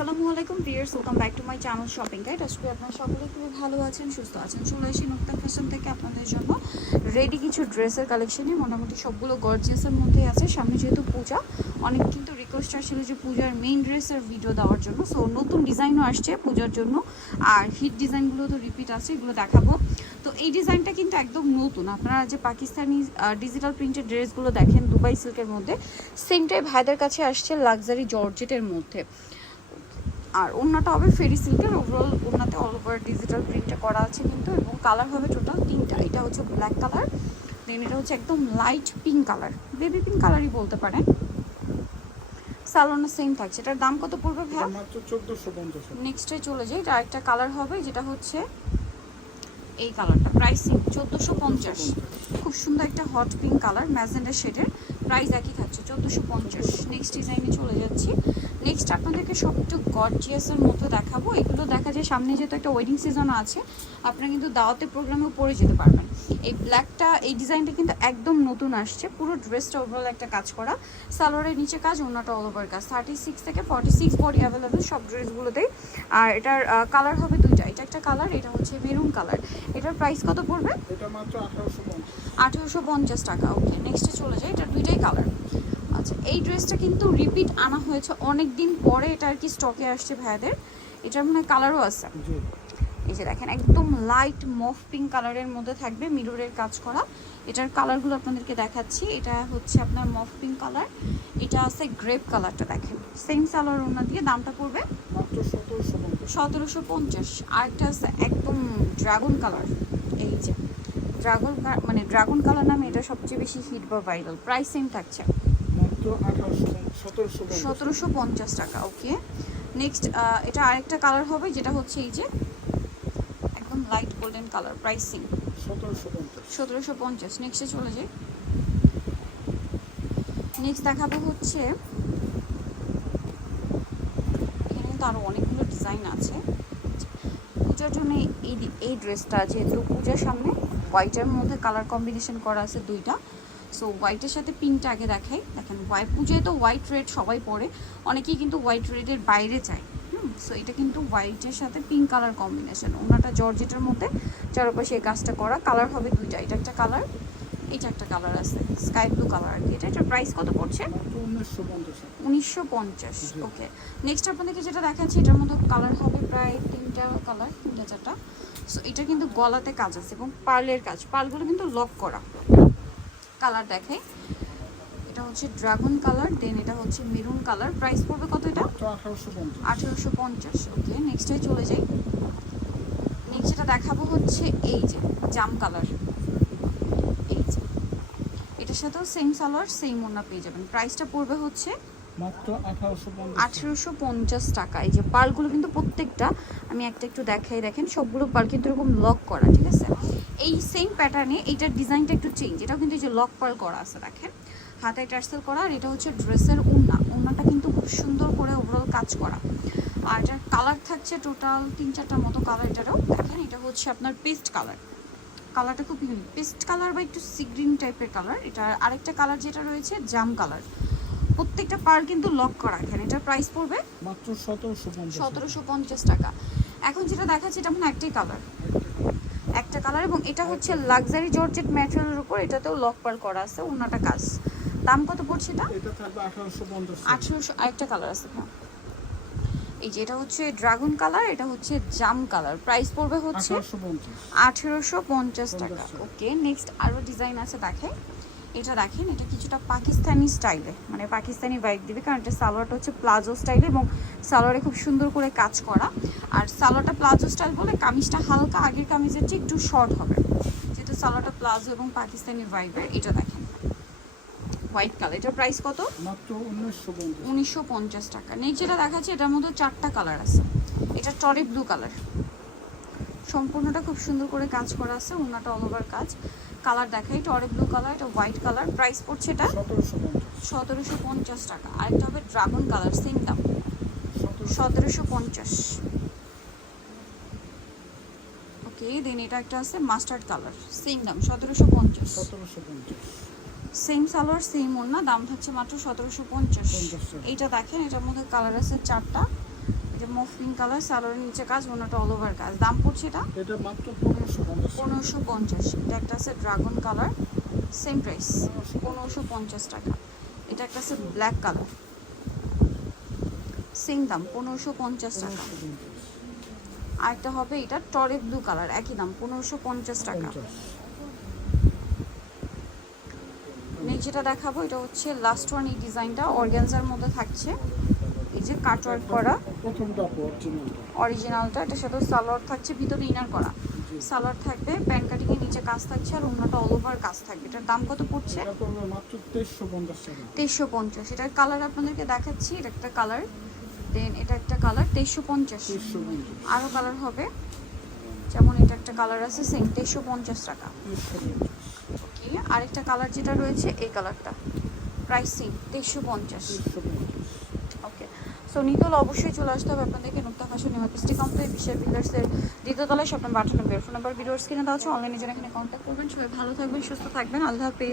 আসসালামু আলাইকুম viewers welcome back to my channel shopping guide আজকে আপনারা সকলে খুবই ভালো আছেন, সুস্থ আছেন। চলে আসি নুক্তা ফ্যাশন থেকে আপনাদের জন্য। রেডি কিছু ড্রেসের কালেকশনই মোটামুটি সবগুলো গর্জিয়াসের মধ্যেই আছে। সামনে যেহেতু পূজা, অনেক কিন্তু রিকোয়েস্ট আসছিল যে পূজার মেইন ড্রেসের ভিডিও দেওয়ার জন্য। সো নতুন ডিজাইনও আসছে পূজার জন্য। আর হিট ডিজাইনগুলো তো রিপিট আছে, এগুলো দেখাবো। তো এই ডিজাইনটা কিন্তু একদম নতুন। আপনারা যে পাকিস্তানি ডিজিটাল প্রিন্টের ড্রেসগুলো দেখেন, দুবাই সিল্কের মধ্যে সেমটাই ভাইদের কাছে আসছে লাক্সারি জর্জেটের মধ্যে। আর ওড়নাটা হবে ফেরি সিল্কের ওভারঅল ওড়নাতে অল ওভার ডিজিটাল প্রিন্টে করা আছে কিন্তু এবং কালার হবে টোটাল তিনটা। এটা হচ্ছে ব্ল্যাক কালার দেন এটা হচ্ছে একদম light pink colour baby pink কালারই বলতে পারেন। সালোনা সেম থাকছে। এটার দাম কত পড়বে ভাইয়া? মাত্র চোদ্দশো পঞ্চাশ নেক্সটে চলে যাই। এটা একটা কালার হবে যেটা হচ্ছে এই কালারটা প্রাইসিং চোদ্দোশো পঞ্চাশ। খুব সুন্দর একটা হট পিঙ্ক কালার ম্যাজেন্ডা শেডের প্রাইস একই থাকছে, চোদ্দোশো পঞ্চাশ। নেক্সট ডিজাইনে চলে যাচ্ছি। নেক্সট আপনাদেরকে সব একটু গর্জিয়াসের মতো দেখাবো। এগুলো দেখা যায় সামনে যেহেতু একটা ওয়েডিং সিজন আছে, আপনারা কিন্তু দাওয়াতে প্রোগ্রামেও পড়ে যেতে পারবেন। এই ব্ল্যাকটা এই ডিজাইনটা কিন্তু একদম নতুন আসছে। পুরো ড্রেসটা ওভারঅল একটা কাজ করা। সালোয়ারের নিচে কাজ অন্যটা অল ওভার কাজ। থার্টি সিক্স থেকে ফর্টি সিক্স বডি অ্যাভেলেবেল সব ড্রেসগুলোতেই আর এটার কালার হবে দুইটা। এটা একটা কালার এটা হচ্ছে মেরুন কালার এটার প্রাইস কত পড়বে? আঠারোশো পঞ্চাশ। টাকা ওকে নেক্সটে চলে যায় এটা দুইটাই কালার আচ্ছা এই ড্রেসটা কিন্তু রিপিট আনা হয়েছে অনেক দিন পরে। এটা আর কি স্টকে আসছে ভাইয়াদের। এটার মানে কালারও আছে। এই যে দেখেন একদম লাইট মফ পিঙ্ক কালারের মধ্যে থাকবে মিররের কাজ করা। এটার কালারগুলো আপনাদেরকে দেখাচ্ছি। এটা হচ্ছে আপনার মফ পিঙ্ক কালার এটা আছে গ্রেপ কালারটা দেখেন। সেম সালোয়ার ওনা দিয়ে দামটা পড়বে সতেরোশো পঞ্চাশ। পঞ্চাশ আরেকটা আছে একদম ড্রাগন কালার এই যে ড্রাগন মানে ড্রাগন কালার নামে এটা সবচেয়ে বেশি হিট বা ভাইরাল প্রাইস সেম থাকছে। সতেরোশো পঞ্চাশ। টাকা ওকে নেক্সট এটা আরেকটা কালার হবে যেটা হচ্ছে এই যে লাইট গোল্ডেন কালার প্রাইসিং। সতেরোশো পঞ্চাশ। নেক্সটে চলে যাই। নেক্সট দেখাবো হচ্ছে এখানে কিন্তু আরও অনেকগুলো ডিজাইন আছে। পূজার জন্য এই এই ড্রেসটা যেহেতু পূজার সামনে হোয়াইটের মধ্যে কালার কম্বিনেশন করা আছে দুইটা সো হোয়াইটের সাথে পিঙ্কটা আগে দেখাই। দেখেন হোয়াইট পুজোয় তো হোয়াইট রেড সবাই পরে অনেকেই কিন্তু হোয়াইট রেডের বাইরে চায় হুম সো এটা কিন্তু হোয়াইটের সাথে পিঙ্ক কালার কম্বিনেশন ওনাটা জর্জেটের মধ্যে চারপাশে এই কাজটা করা। কালার হবে দুইটা এটা একটা কালার এটা একটা কালার আছে। স্কাই ব্লু কালার আর কি। এটা এটার প্রাইস কত পড়ছে? উনিশশো পঞ্চাশ ওকে নেক্সট আপনাদেরকে যেটা দেখাচ্ছি এটার মধ্যে কালার হবে প্রায় তিনটা কালার তিনটা চারটা। সো এটা কিন্তু গলাতে কাজ আছে এবং পার্লের কাজ। পার্লগুলো কিন্তু লক করা। কালার দেখাই। এটা হচ্ছে ড্রাগন কালার দেন এটা হচ্ছে মেরুন কালার। প্রাইস পড়বে কত এটা? আঠারোশো পঞ্চাশ। ওকে নেক্সটে চলে যাই। নেক্সট যেটা দেখাবো হচ্ছে এই যে জাম কালার। এই যে এটার সাথেও সেম সালোয়ার সেম ওনা পেয়ে যাবেন। প্রাইসটা পড়বে হচ্ছে আঠারোশো পঞ্চাশ। টাকা। এই যে পার্লগুলো কিন্তু প্রত্যেকটা আমি একটা একটু দেখাই দেখেন সবগুলো পার্ল কিন্তু এরকম লক করা ঠিক আছে? এই সেম প্যাটার্নে এইটার ডিজাইনটা একটু চেঞ্জ এটাও কিন্তু এই যে লক পার্ল করা আছে দেখেন। হাতে টার্সেল করা আর এটা হচ্ছে ড্রেসের উন্না। উন্নাটা কিন্তু খুব সুন্দর করে ওভারঅল কাজ করা। আর এটার কালার থাকছে টোটাল তিন চারটার মতো কালার এটারও। দেখেন এটা হচ্ছে আপনার পেস্ট কালার কালারটা খুব ইউনিক পেস্ট কালার বা একটু সি গ্রিন টাইপের কালার এটা আরেকটা কালার যেটা রয়েছে জাম কালার প্রত্যেকটা পার কিন্তু লক করা। এখানে এটার প্রাইস পড়বে মাত্র সতেরোশো পঞ্চাশ সতেরোশো পঞ্চাশ টাকা। এখন যেটা দেখাচ্ছে এটা মানে একটাই কালার একটা কালার এবং এটা হচ্ছে লাক্সারি জর্জেট ম্যাটেরিয়ালের উপর এটাতেও লক পার করা আছে অন্যটা কাজ। দাম কত পড়ছে এটা? এটা থাকবে আঠারোশো পঞ্চাশ আঠেরোশো আরেকটা কালার আছে হ্যাঁ। এই যে এটা হচ্ছে ড্রাগন কালার এটা হচ্ছে জাম কালার প্রাইস পড়বে হচ্ছে আঠারোশো পঞ্চাশ। আঠেরোশো পঞ্চাশ টাকা। ওকে নেক্সট আরও ডিজাইন আছে দেখে এটা দেখেন এটা কিছুটা পাকিস্তানি স্টাইলে মানে পাকিস্তানি ভাইব দিবে কারণ এটা সালোয়ারটা হচ্ছে প্লাজো স্টাইলে এবং সালোয়ারে খুব সুন্দর করে কাজ করা। আর সালোয়ারটা প্লাজো স্টাইল বলে কামিজটা হালকা আগের কামিজের চেয়ে একটু শর্ট হবে। যেহেতু সালোয়ারটা প্লাজো এবং পাকিস্তানি ভাইবের এটা দেখেন। White colour. এটার প্রাইস কত? মাত্র উনিশশো পঞ্চাশ। উনিশশো পঞ্চাশ টাকা। নেক্সট যেটা দেখাচ্ছে এটার মধ্যে চারটা কালার আছে। এটা টরে ব্লু কালার। সম্পূর্ণটা খুব সুন্দর করে কাজ করা আছে ওনাটা অল ওভার কাজ। কালার দেখাই টরে ব্লু কালার এটা হোয়াইট কালার। প্রাইস পড়ছে এটা সতেরোশো পঞ্চাশ। টাকা। আরেকটা হবে ড্রাগন কালার সেম দাম। সতেরোশো পঞ্চাশ। ওকে দেন এটা একটা আছে মাস্টার্ড কালার সেম দাম সতেরোশো পঞ্চাশ। সতেরোশো পঞ্চাশ। সেম সালোয়ার সেম ওড়না দাম হচ্ছে মাত্র সতেরোশো পঞ্চাশ। এইটা দেখেন এটার মধ্যে কালার আছে চারটা। যে মফিন কালার সালোয়ারের নিচে কাজ অন্যটা অল ওভার কাজ। দাম পড়ছে এটা? এটা মাত্র পনেরোশো পনেরোশো পঞ্চাশ। এটা একটা আছে ড্রাগন কালার সেম প্রাইস পনেরোশো পঞ্চাশ। টাকা। এটা একটা আছে ব্ল্যাক কালার সেম দাম পনেরোশো পঞ্চাশ টাকা। আরেকটা হবে এটা টরে ব্লু কালার একই দাম পনেরোশো পঞ্চাশ টাকা পঞ্চাশ নেক্সট যেটা দেখাবো এটা হচ্ছে লাস্ট ওয়ান এই ডিজাইনটা। অর্গ্যানজার মধ্যে থাকছে। এই যে কাটওয়ার্ক করা। অরিজিনালটা এটার সাথে সালোয়ার থাকছে ভিতরে ইনার করা। সালোয়ার থাকবে প্যান্ট কাটিং এর নিচে কাজ থাকছে আর অন্যটা অল ওভার কাজ থাকবে। এটার দাম কত পড়ছে? তেইশশো পঞ্চাশ এটার কালার আপনাদেরকে দেখাচ্ছি এটা একটা কালার দেন এটা একটা কালার তেইশশো পঞ্চাশ। আরও কালার হবে। যেমন এটা একটা কালার আছে সেম তেইশশো পঞ্চাশ টাকা। ওকে আরেকটা কালার যেটা রয়েছে এই কালারটা প্রাইসিং তেইশশো পঞ্চাশ। ওকে সো নিতল অবশ্যই চলে আসতে হবে আপনাদেরকে। নুক্তা ফ্যাশন ইমার্সিটি কমপ্লেক্স বিশ্বের বিল্ডার্সের দ্বিতীয় তলায় স্বপ্ন বাটানো বের। ফোন নাম্বার ভিডিওস কিনে দেওয়া হচ্ছে অনলাইনে যারা এখানে কন্ট্যাক্ট করবেন সবাই ভালো থাকবেন সুস্থ থাকবেন। আল্লাহ হাফেজ।